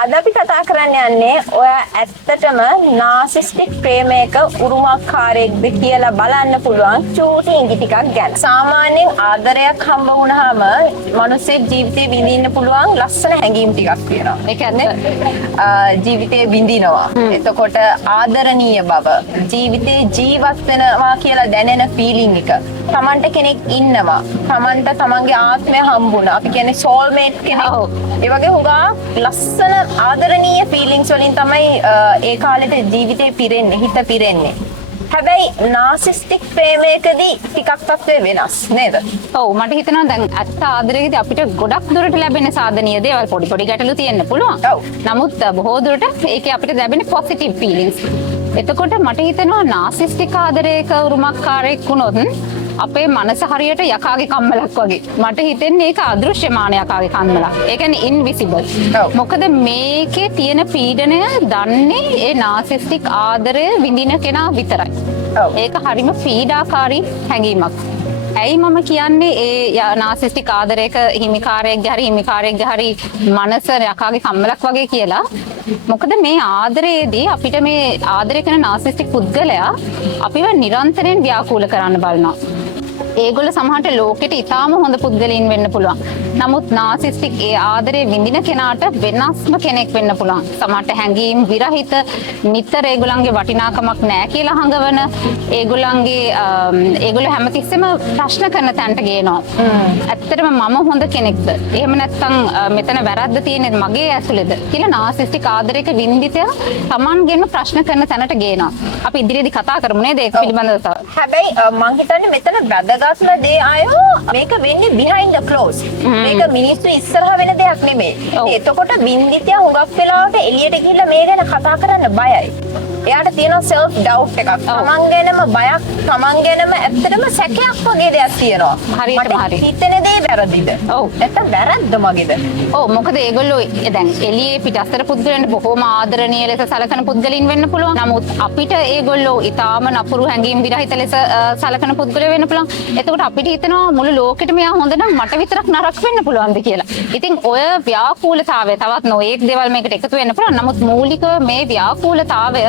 අද අපි කතා කරන්න යන්නේ ඔයා ඇත්තටම නාසිස්ටික් ප්‍රේමයක උරුමකාරයෙක්ද කියලා බලන්න පුළුවන් චූටි ඉඟි ටිකක් ගැන. සාමාන්‍යයෙන් ආදරයක් හම්බ වුණාම මිනිස්සෙක් ජීවිතේ විඳින්න පුළුවන් ලස්සන හැඟීම් ටිකක් තියෙනවා. ඒ කියන්නේ ජීවිතේ විඳිනවා. එතකොට ආදරණීය බව, ජීවිතේ ජීවත් වෙනවා කියලා දැනෙන ෆීලිං එක. තමන්ට කෙනෙක් ඉන්නවා. තමන්ට තමන්ගේ ආත්මය හම්බුණා. අපි කියන්නේ සෝල්මේට් කෙනෙක්. ඒ වගේ හුඟා ලස්සන ආදරණීය ෆීලිංග්ස් වලින් තමයි ඒ කාලෙට ජීවිතේ පිරෙන්නේ, හිත පිරෙන්නේ. හැබැයි නාසිස්ටික් ප්‍රේමයකදී ටිකක් තත්ත්වය වෙනස් නේද? ඔව් මට හිතෙනවා දැන් ඇත්ත ආදරයේදී අපිට ගොඩක් දුරට ලැබෙන සාධනීය දේවල් පොඩි ගැටලු තියෙන්න පුළුවන්. නමුත් බොහෝ දුරට ඒකේ අපිට ලැබෙන පොසිටිව් ෆීලිංග්ස්. එතකොට මට හිතෙනවා නාසිස්ටික් ආදරයක උරුමකාරයෙක් වුණොත් අපේ මනස හරියට යකාගේ කම්මලක් වගේ. මට හිතෙන්නේ ඒක අදෘශ්‍යමාන යකාගේ කම්මලක්. ඒ කියන්නේ ඉන්විසිබල්. මොකද මේකේ තියෙන පීඩනය දන්නේ ඒ නාසිස්ටික් ආදරය විඳින කෙනා විතරයි. ඒක හරිම පීඩාකාරී හැඟීමක්. ඇයි මම කියන්නේ ඒ නාසිස්ටික් ආදරයක හිමිකාරයෙක්ගේ හරි මනස යකාගේ කම්මලක් වගේ කියලා. මොකද මේ ආදරයේදී අපිට මේ ආදරය කරන නාසිස්ටික් පුද්ගලයා අපිව නිරන්තරයෙන් ව්‍යාකූල කරන්න බලනවා. ඒගොල්ලෝ සමහරට ලෝකෙට ඉතාම හොඳ පුද්ගලයින් වෙන්න පුළුවන්. නමුත් නාසිස්ටික් ඒ ආදරේ විඳින කෙනාට වෙනස්ම කෙනෙක් වෙන්න පුළුවන්. සමහරට හැඟීම් විරහිත, නිතර ඒගොල්ලන්ගේ වටිනාකමක් නැහැ කියලා හංගවන, ඒගොල්ලෝ හැමතිස්සෙම ප්‍රශ්න කරන තැනට ගේනවා. ඇත්තටම මම හොඳ කෙනෙක්ද? එහෙම නැත්නම් මෙතන වැරද්ද තියෙන්නේ මගේ ඇතුළේද? කියලා නාසිස්ටික් ආදරයක විඳිතයා Tamanගෙන්ම ප්‍රශ්න කරන තැනට ගේනවා. අපි ඉදිරියේදී කතා කරමු නේද ඒක පිළිබඳව. හැබැයි මම හිතන්නේ මෙතන වැදගත්ම දේ අයෝ මේක වෙන්නේ behind the close. මේක මිනිස්සු ඉස්සරහ වෙන දෙයක් නෙමෙයි. එතකොට වින්දිතයා හුඟක් වෙලාවට එළියට ගිහිල්ලා මේ ගැන කතා කරන්න බයයි. එයාට තියෙන self doubt එකක්. තමන් ගැනම බයක්, තමන් ගැනම ඇත්තටම සැකයක් වගේ දෙයක් තියෙනවා. හරියටම හරි. හිතෙන දේ වැරදිද? ඔව්. නැත්නම් වැරද්ද මගේද? ඔව් මොකද ඒගොල්ලෝ දැන් එළියේ පිටස්තර පුද්ගලයන්ට බොහොම ආදරණීය ලෙස සලකන පුද්ගලයින් වෙන්න පුළුවන්. නමුත් අපිට ඒගොල්ලෝ ඊටාම නපුරු හැඟීම් විරහිත ලෙස සලකන පුද්ගලයෝ වෙන්න පුළුවන්. එතකොට අපිට හිතෙනවා මුළු ලෝකෙටම යා හොඳ නම් මට විතරක් නරක වෙන්න පුළුවන්ද කියලා. ඉතින් ඔය ව්‍යාකූලතාවය තවත් නොඑක් දේවල් මේකට එකතු වෙන්න පුළුවන්. නමුත් මූලික මේ ව්‍යාකූලතාවය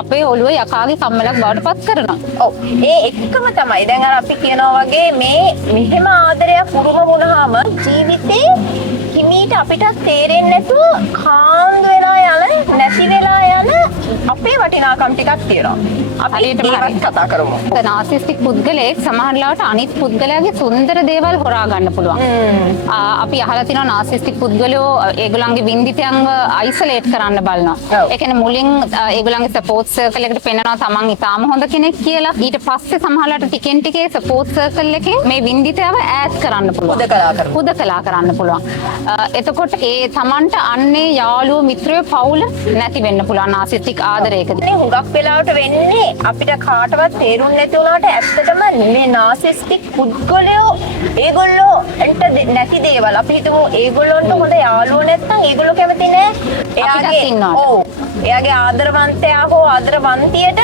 අපේ ඔළුව යකාගේ කම්මලක් බවට පත් කරනවා. ඔව්. ඒ එකම තමයි. දැන් අර අපි කියනවා වගේ මේ මෙහෙම ආදරයක් උරුම වුණාම ජීවිතේ හිමීට අපිට තේරෙන්නේ නැතුව කාන්දු වෙලා යන, නැති වෙලා යන අපේ වටිනාකම් ටිකක් තියෙනවා. අපි ඒවත් කතා කරමු. නාසිස්ටික් පුද්ගලයෙක් සමහරවිට අනිත් පුද්ගලයාගේ සුන්දර දේවල් හොරා ගන්න පුළුවන්. අපි අහලා තියෙනවා නාසිස්ටික් පුද්ගලයෝ ඒගොල්ලන්ගේ වින්දිතයන්ව අයිසොලේට් කරන්න බලනවා. ඒ කියන්නේ මුලින් ඒගොල්ලන්ගේ සපෝට් සර්කල් එකට පෙන්නනවා තමන් ඉතාම හොඳ කෙනෙක් කියලා. ඊට පස්සේ සමහරවිට ටිකෙන් ටිකේ සපෝට් සර්කල් එකෙන් මේ වින්දිතයව ඈඩ් කරන්න පුළුවන්. හුදකලා කරන්න පුළුවන්. එතකොට ඒ තමන්ට අන්නේ යාළුවෝ මිත්‍රයෝ පවුල නැති වෙන්න පුළුවන් නාසිස්ටික් ආදරයකදී. මේ හුඟක් වෙලාවට වෙන්නේ අපිට කාටවත් තේරුම් නැති වුණාට ඇත්තටම මේ නාසිස්ටික් පුද්ගලයෝ ඒගොල්ලෝ එන්ට නැති දේවල් අපි හිතමු ඒගොල්ලොන්ට හොඳ යාළුවෝ නැත්නම් ඒගොල්ලෝ කැමති නෑ එයාගේ ආදරවන්තයා හෝ ආදරවන්තියට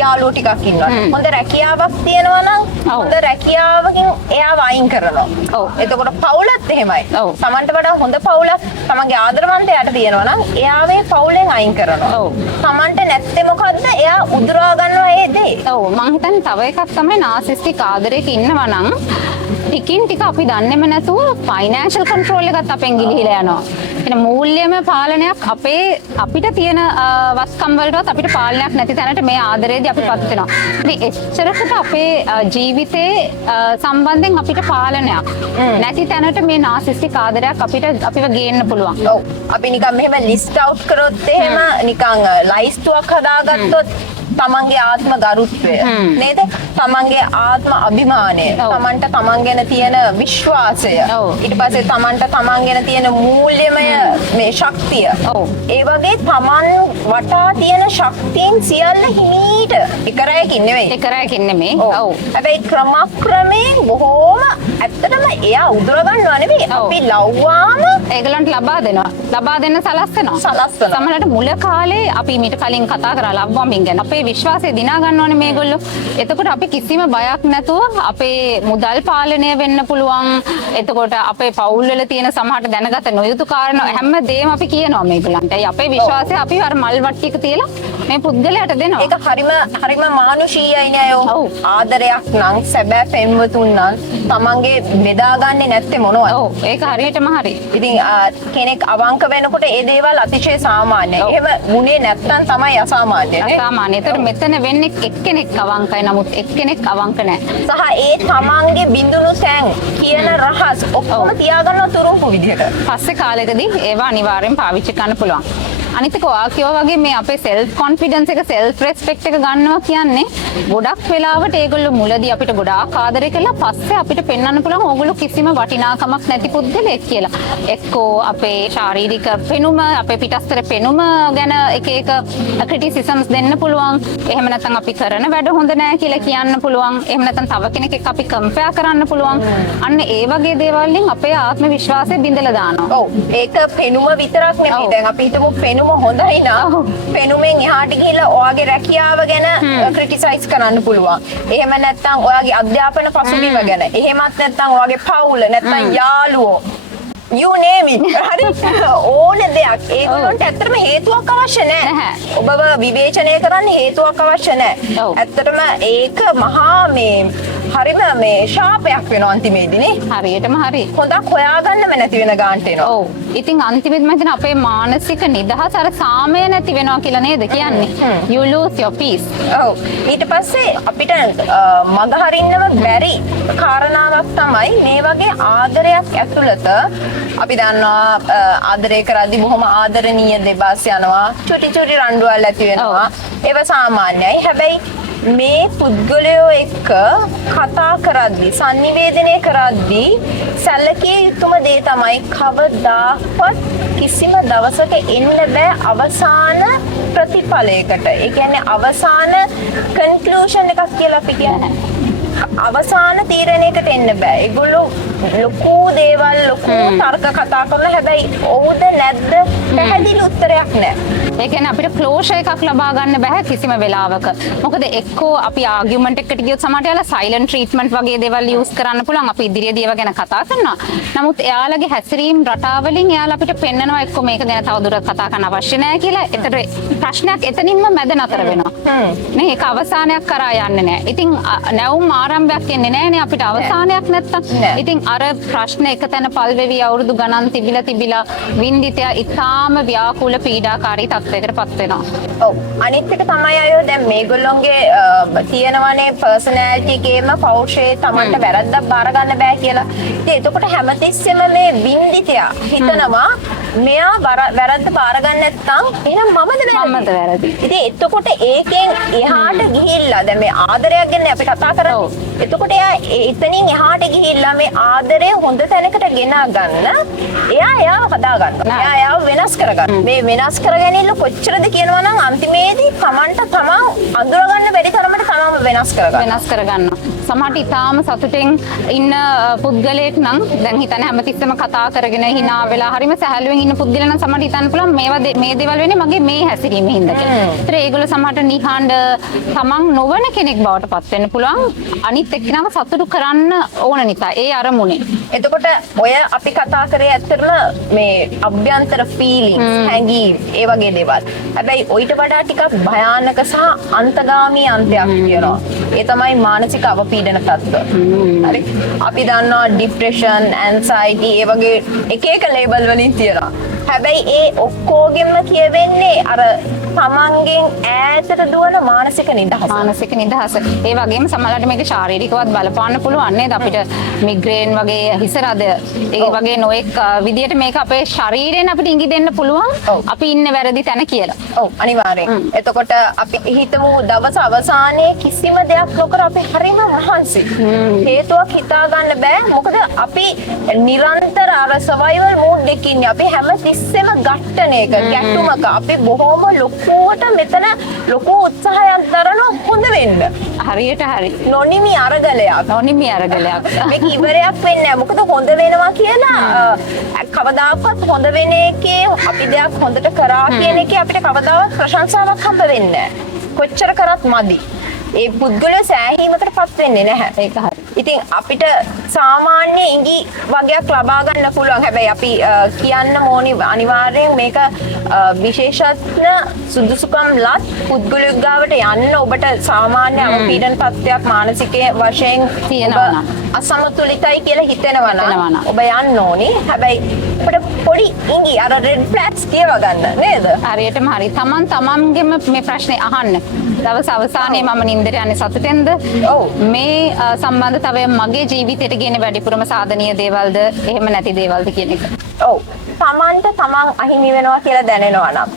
යාළුවෝ ටිකක් ඉන්නවා. හොඳ රැකියාවක් තියෙනවා නම් හොඳ රැකියාවකින් එයාව අයින් කරනවා. එතකොට පවුලත් එහෙමයි. තමන්ට වඩා හොඳ පවුලක් තමන්ගේ ආදරවන්තයාට තියෙනවා නම් එයා මේ පවුලෙන් අයින් කරනවා. තමන්ට නැත්තේ මොකද්ද? එයා උදුරා ගන්නවා ඒ දේ. ඔව් මං හිතන්නේ තව එකක් තමයි නාසිස්ටික් ආදරයක ඉන්නවා නම් ටිකින් ටික අපි දන්නේම නැතුව ෆයිනෑන්ෂල් කන්ට්‍රෝල් එකත් අපෙන් ගිලිහිලා යනවා. කියන මූල්‍යමය පාලනයක් අපිට තියෙන වස්කම් වලටවත් අපිට පාලනයක් නැති තැනට මේ ආදරයේදී අපිපත් වෙනවා. ඉතින් එච්චරකට අපේ ජීවිතේ සම්බන්ධයෙන් අපිට පාලනයක් නැති තැනට මේ නාසිස්ටික් ආදරයක් අපිව ගේන්න පුළුවන්. ඔව්. අපි නිකන් මෙහෙම ලිස්ට් අවුට් කරොත් එහෙම නිකන් ලයිස්ට්ුවක් හදාගත්තොත් තමන්ගේ ආත්ම ගරුත්වය නේද? තමන්ගේ ආත්ම අභිමානය, තමන්ට තමන් ගැන තියෙන විශ්වාසය, ඊට පස්සේ තමන්ට තමන් ගැන තියෙන මූල්‍යමය මේ ශක්තිය. ඒ වගේ තමන් වටා තියෙන ශක්තියින් සියල්ල හිමීට එකරයකින් නෙමෙයි. ඔව්. හැබැයි ක්‍රමක්‍රමයෙන් බොහෝම ඇත්තටම එයා උදුර ගන්නවා නෙමෙයි. අපි ලව්වාම ඒගලන්ට ලබා දෙනවා. ලබා දෙන්න සලස්සනවා. සමහරවිට මුල කාලේ අපි මීට කලින් කතා කරා ලව්වමින් ගැන. අපේ විශ්වාසය දිනා ගන්න ඕනේ මේගොල්ලෝ. එතකොට අපි කිසිම බයක් නැතුව අපේ මුදල් පාලනය වෙන්න පුළුවන්. එතකොට අපේ පවුල් වල තියෙන සමහරට දැනගත නොයුතු කාරණා හැමදේම අපි කියනවා මේගොල්ලන්ට. ඒ අපේ විශ්වාසය අපි අර මල් වට්ටියක තියලා මේ පුද්ගලයාට දෙනවා. ඒක හරිම මානුෂීයයිනේ අයෝ. ආදරයක් නම් සැබෑ පෙම්වතුන් නම් තමන්ගේ බෙදාගන්නේ නැත්තේ මොනවද? ඔව් ඒක හරියටම හරි. ඉතින් කෙනෙක් අවංක වෙනකොට ඒ දේවල් අතිශය සාමාන්‍යයි. එහෙම වුණේ නැත්තම් තමයි අසාමාන්‍ය නේ. අසාමාන්‍ය. ඒතර මෙතන වෙන්නේ එක්කෙනෙක් අවංකයි නමුත් එක්කෙනෙක් අවංක නැහැ. සහ ඒ තමන්ගේ බිඳුණු තැන් කියන රහස් ඔක්කොම තියාගන්න තුරුම්පු විදිහට. පස්සේ කාලෙකදී ඒවා අනිවාර්යෙන් පාවිච්චි කරන්න පුළුවන්. අනිත් එක ඔයා කියවා වගේ මේ අපේ self confidence එක self respect එක ගන්නවා කියන්නේ ගොඩක් වෙලාවට ඒගොල්ලෝ මුලදී අපිට ගොඩාක් ආදරය කළා පස්සේ අපිට පෙන්වන්න පුළුවන් ඕගොල්ලෝ කිසිම වටිනාකමක් නැති පුද්ගලෙක් කියලා. එක්කෝ අපේ ශාරීරික පෙනුම, අපේ පිටස්තර පෙනුම ගැන එක criticisms දෙන්න පුළුවන්. එහෙම නැත්නම් අපි කරන වැඩ හොඳ නැහැ කියලා කියන්න පුළුවන්. එහෙම නැත්නම් තව කෙනෙක් එක්ක අපි compare කරන්න පුළුවන්. අන්න ඒ වගේ දේවල් වලින් අපේ ආත්ම විශ්වාසය බිඳලා දානවා. ඔව්. ඒක පෙනුම විතරක් නෙමෙයි. දැන් අපි හිතමු පෙනුම හොඳයි නම් පෙනුමෙන් එහාට ගිහිල්ලා ඔයාගේ රැකියාව ගැන ක්‍රිටිසයිස් කරන්න පුළුවන්. එහෙම නැත්නම් ඔයාගේ අධ්‍යාපන පසුබිම ගැන. එහෙමත් නැත්නම් ඔයාගේ පවුල නැත්නම් යාළුවෝ you name it. හරි ඕන දෙයක් ඒගොල්ලන්ට ඇත්තටම හේතුවක් අවශ්‍ය නැහැ. ඔබව විවේචනය කරන්න හේතුවක් අවශ්‍ය නැහැ. ඇත්තටම ඒක මහා හරිම ශාපයක් වෙනවා අන්තිමේදී නේ. හරියටම හරි. හොඳක් හොයාගන්නම නැති වෙන ගානට එනවා. ඔව්. ඉතින් අන්තිමේදී මම හිතන අපේ මානසික නිදහස අර සාමය නැති වෙනවා කියලා නේද කියන්නේ. You lose your peace. ඔව්. ඊට පස්සේ අපිට මග හරින්නම බැරි කාරණාවක් තමයි මේ වගේ ආදරයක් ඇතුළත අපි දන්නවා ආදරය කරද්දී බොහොම ආදරණීය දෙබස් යනවා. චුටි රණ්ඩුවල් ඇති වෙනවා. ඒව සාමාන්‍යයි. හැබැයි මේ පුද්ගලයෝ එක්ක කතා කරද්දී sannivedanaya කරද්දී සැලකිය යුතුම දේ තමයි කවදාවත් කිසිම දවසක එන්න බෑ අවසාන ප්‍රතිඵලයකට. ඒ කියන්නේ අවසාන කන්ක්ලූෂන් එකක් කියලා අපි කියන්නේ. අවසාන තීරණයකට එන්න බෑ. ඒගොල්ලෝ ලොකු දේවල් ලොකු තර්ක කතා කරනවා. හැබැයි ඔව්ද නැද්ද පැහැදිලි උත්තරයක් නැහැ. ඒ කියන්නේ අපිට ක්ලෝෂර් එකක් ලබා ගන්න බෑ කිසිම වෙලාවක. මොකද එක්කෝ අපි ආගියුමන්ට් එකකට ගියොත් සමහරට යාලා සයිලන්ට් ට්‍රීට්මන්ට් වගේ දේවල් යූස් කරන්න පුළුවන්. අපි ඉදිරියේදී ඒවා ගැන කතා කරනවා. නමුත් එයාලගේ හැසිරීම් රටාවලින් එයාලා අපිට පෙන්නනවා එක්කෝ මේක ගැන තවදුරටත් කතා කරන්න අවශ්‍ය නැහැ කියලා. ඒතර ප්‍රශ්නයක් එතනින්ම මැද නතර වෙනවා. නේ ඒක අවසානයක් කරා යන්නේ නැහැ. ඉතින් නැවුම් ආරම්භයක් එන්නේ නැහැනේ අපිට අවසානයක් නැත්තම්. ඉතින් අර ප්‍රශ්න එක තැන පල් වෙවි අවුරුදු ගණන් තිබිලා වින්දිතය ඉතාම ව්‍යාකූල පීඩාකාරී තත්ත්වයකටපත් වෙනවා. ඔව්. අනිත් එක තමයි අයෝ දැන් මේගොල්ලොන්ගේ තියෙනවනේ පර්සනැලිටි එකේම පෞරුෂයේ Tamanට වැරද්දක් බාර ගන්න බෑ කියලා. ඉතින් එතකොට හැමතිස්සෙම මේ වින්දිතය හිතනවා මෙයා වැරද්ද බාර ගන්න නැත්නම් එහෙනම් මමද වැරදි. ඉතින් එතකොට ඒකෙන් එහාට ගිහිල්ලා දැන් මේ ආදරයක් ගැන අපි කතා කරන්නේ. එතකොට එයා එතනින් එහාට ගිහිල්ලා මේ ආදරය හොඳ තැනකට ගෙනා ගන්න එයාව හදා ගන්නවා. එයාව වෙනස් කරගන්න. මේ වෙනස් කරගැනීම කොච්චරද කියනවා නම් අන්තිමේදී Tamanට තමන් අඳුරගන්න බැරි තරමට තමන්ව වෙනස් කරගන්නවා. සමහරට ඉතාලම සතුටින් ඉන්න පුද්ගලයෙක් නම් දැන් හිතන්න හැමතිස්සෙම කතා කරගෙන hina වෙලා හරිම සැහැල්ලුවෙන් ඉන්න පුද්ගලයා නම් සමහරට හිතන්න පුළුවන් මේ දේවල් වෙන්නේ මගේ මේ හැසිරීමේ හින්දා කියලා. ඒතර ඒගොල්ලෝ සමහරට නිහඬ තමන් නොවන කෙනෙක් බවට පත් වෙන්න පුළුවන්. අනිත් එක්කනම සතුටු කරන්න ඕන නිසා ඒ අරමුණේ. එතකොට ඔය අපි කතා කරේ ඇත්තටම මේ අභ්‍යන්තර ෆීලිංස් හැඟීම් ඒ වගේ දේවල්. හැබැයි ඔයිට වඩා ටිකක් භයානක සහ අන්තගාමී අන්තයක් තියෙනවා. ඒ තමයි මානසික අවපීඩන තත්ත්ව. හරි. අපි දන්නවා ડિප්‍රෙෂන්, ඇන්සයිටි ඒ වගේ එක ලේබල් වලින් තියෙනවා. හැබැයි ඒ ඔක්කොගෙම කියවෙන්නේ අර තමන්ගෙන් ඈතට දුවන මානසික නිදහස. ඒ වගේම සමහරවිට මේක ශාරීරිකවත් බලපාන්න පුළුවන් නේද? අපිට මිග්‍රේන් වගේ හිස රද ඒ වගේ නොඑක් විදියට මේක අපේ ශරීරයෙන් අපිට ඉඟි දෙන්න පුළුවන්. අපි ඉන්නේ වැරදි තැන කියලා. ඔව් අනිවාර්යෙන්. එතකොට අපි හිතමු දවස් අවසානයේ කිසිම දෙයක් නොකර අපි හරිම මහන්සි. හේතුවක් හිතා ගන්න බෑ. මොකද අපි නිරන්තර අර සර්වයිවල් මෝඩ් එකකින් ඉන්නේ. අපි හැම තිස්සෙම ගැට්ටනයක ගැටුමක අපි බොහොම ලොකුවට මෙතන ලොකු උත්සාහයක් දරන හොඳ වෙන්න. හරියට හරි. නොනිමි අරගලයක්. මේක ඉවරයක් වෙන්නේ නැහැ. මොකද හොඳ වෙනවා කියලා කවදාකවත් හොඳ වෙන එකේ අපි දෙයක් හොඳට කරා කියන එකේ අපිට කවදාවත් ප්‍රශංසාවක් හම්බ වෙන්නේ නැහැ. කොච්චර කරත් මදි. ඒ පුද්ගලයා සෑහීමකට පත් වෙන්නේ නැහැ. ඒක හරි. ඉතින් අපිට සාමාන්‍ය ඉඟි වගයක් ලබා ගන්න පුළුවන්. හැබැයි අපි කියන්න ඕනි අනිවාර්යෙන් මේක විශේෂඥ සුදුසුකම් ලත් පුද්ගලයෙක් ගාවට යන්න ඔබට සාමාන්‍ය අවපීඩන තත්ත්වයක් මානසික වශයෙන් තියෙනවා නම්. අසමතුලිතයි කියලා හිතෙනවා හිතෙනවා නම් නම්. ඔබ යන්න ඕනි. හැබැයි අපිට පොඩි ඉඟි අර රෙඩ් ෆ්ලැග්ස් කියව ගන්න නේද? හරියටම හරි. තමන්ගෙම මේ ප්‍රශ්නේ අහන්න. දවස් අවසානයේ මම නින්දට යන්නේ සතුටෙන්ද? ඔව්. මේ සම්බන්ධතාවය මගේ ජීවිතයට ගෙන වැඩිපුරම සාධනීය දේවල්ද එහෙම නැති දේවල්ද කියන එක. ඔව්. තමන්ට තමන් අහිමි වෙනවා කියලා දැනෙනවා නම්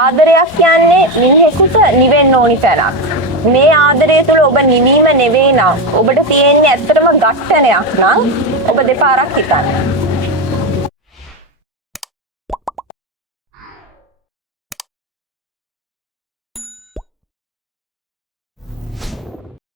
ආදරයක් කියන්නේ මිනිහෙකුට නිවෙන්න ඕනි තැනක්. මේ ආදරය තුළ ඔබ නිවීම නෙවෙයි නම් ඔබට තියෙන්නේ ඇත්තටම ඝට්ටනයක් නම් ඔබ දෙපාරක් හිතන්න.